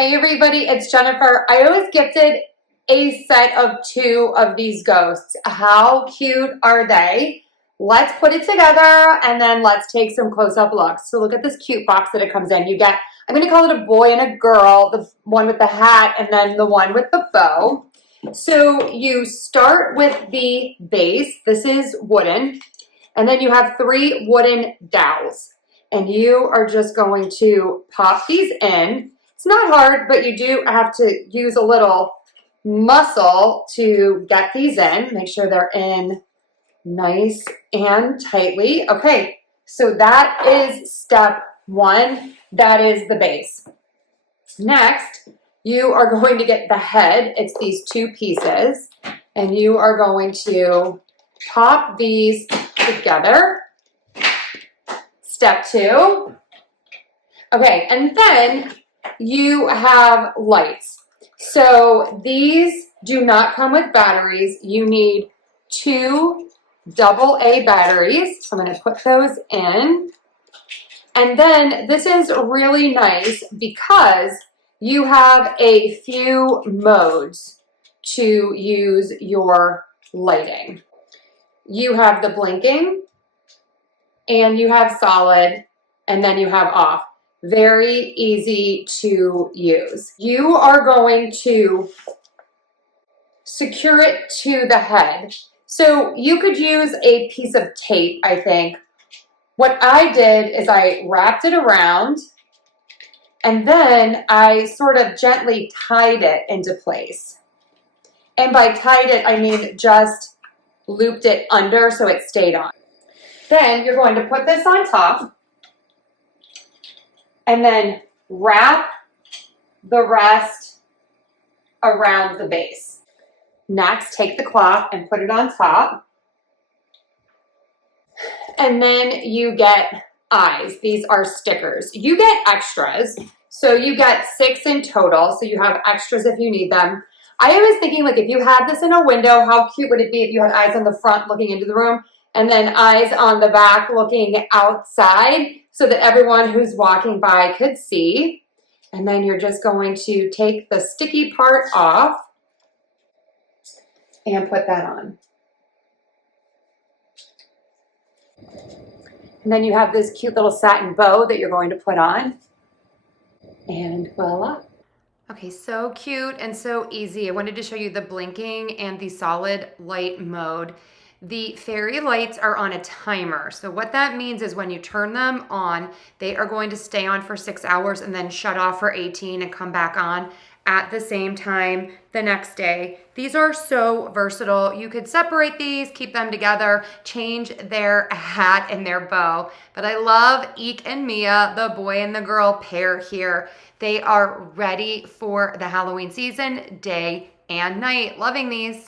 Hey everybody, it's Jennifer. I was gifted a set of 2 of these ghosts. How cute are they? Let's put it together and then let's take some close-up looks. So look at this cute box that it comes in. You get, I'm going to call it a boy and a girl, the one with the hat and then the one with the bow. So you start with the base. This is wooden. And then you have 3 wooden dowels. And you are just going to pop these in. It's not hard, but you do have to use a little muscle to get these in. Make sure they're in nice and tightly. Okay, so that is step 1. That is the base. Next, you are going to get the head. It's these 2 pieces. And you are going to pop these together. Step 2. Okay, and then you have lights. So these do not come with batteries. You need 2 AA batteries. So I'm going to put those in. And then this is really nice because you have a few modes to use your lighting. You have the blinking, and you have solid, and then you have off. Very easy to use. You are going to secure it to the head. So you could use a piece of tape, I think. What I did is I wrapped it around, and then I sort of gently tied it into place. And by tied it, I mean just looped it under so it stayed on. Then you're going to put this on top and then wrap the rest around the base. Next, take the cloth and put it on top. And then you get eyes. These are stickers. You get extras. So you get 6 in total. So you have extras if you need them. I was thinking, like, if you had this in a window, how cute would it be if you had eyes on the front looking into the room and then eyes on the back looking outside so that everyone who's walking by could see. And then you're just going to take the sticky part off and put that on. And then you have this cute little satin bow that you're going to put on. And voila. Okay, so cute and so easy. I wanted to show you the blinking and the solid light mode. The fairy lights are on a timer. So what that means is when you turn them on, they are going to stay on for 6 hours and then shut off for 18 and come back on at the same time the next day. These are so versatile. You could separate these, keep them together, change their hat and their bow. But I love Eek and Mia, the boy and the girl pair here. They are ready for the Halloween season, day and night. Loving these.